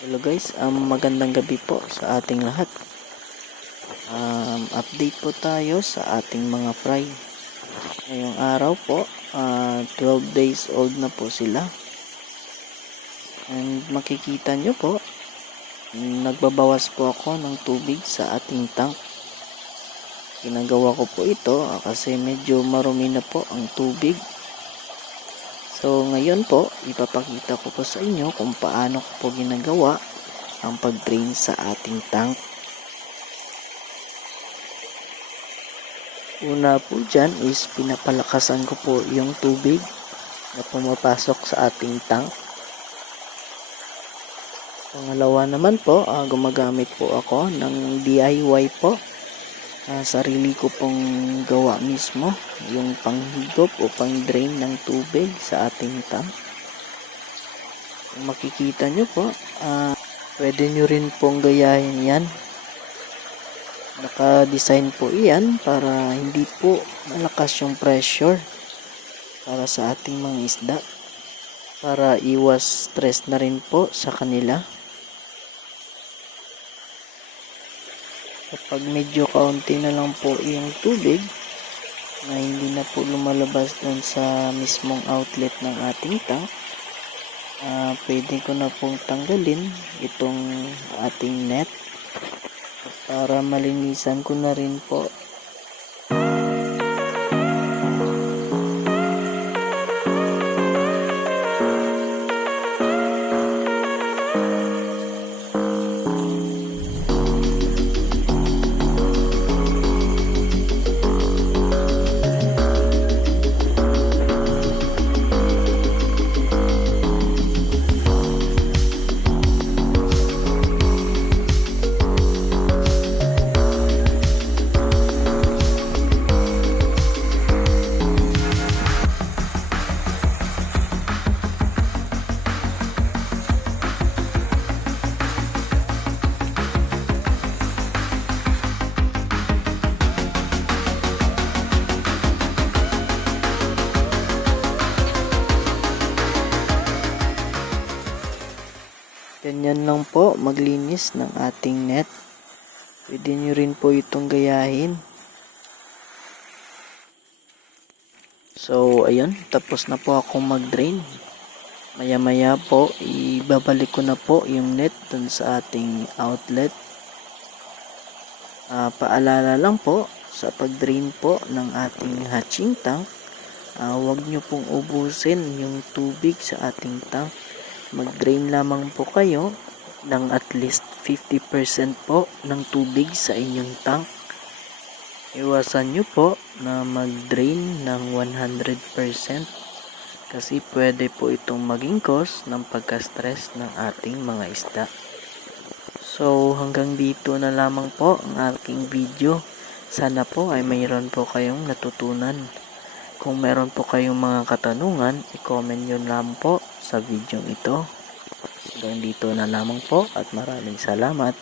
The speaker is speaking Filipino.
Hello guys, magandang gabi po sa ating lahat. Update po tayo sa ating mga fry. Ngayong araw po, 12 days old na po sila. And makikita nyo po, nagbabawas po ako ng tubig sa ating tank. Ginagawa ko po ito kasi medyo marumi na po ang tubig. So ngayon po, ipapakita ko po sa inyo kung paano ko po ginagawa ang pag-drain sa ating tank. Una po dyan is pinapalakasan ko po yung tubig na pumapasok sa ating tank. Pangalawa naman po, gumagamit po ako ng DIY po. Sarili ko pong gawa mismo yung panghigop o pang-drain ng tubig sa ating tank. Kung makikita nyo po, pwede nyo rin pong gayahin yan. Naka-design po iyan para hindi po malakas yung pressure para sa ating mga isda, para iwas stress na rin po sa kanila. Kapag medyo kaunti na lang po yung tubig na hindi na po lumalabas doon sa mismong outlet ng ating tank, pwede ko na pong tanggalin itong ating net para malinisan ko na rin po. Ganyan lang po maglinis ng ating net. Pwede nyo rin po itong gayahin. So ayun, tapos na po akong mag-drain. Maya maya po, ibabalik ko na po yung net dun sa ating outlet. Paalala lang po, sa pag-drain po ng ating hatching tank, huwag nyo pong ubusin yung tubig sa ating tank. Mag-drain lamang po kayo ng at least 50% po ng tubig sa inyong tank. Iwasan nyo po na mag-drain ng 100% kasi pwede po itong maging cause ng pagka-stress ng ating mga isda. So hanggang dito na lamang po ang aking video. Sana po ay mayroon po kayong natutunan. Kung meron po kayong mga katanungan, i-comment nyo lang po sa video ito. Hanggang dito na lamang po at maraming salamat.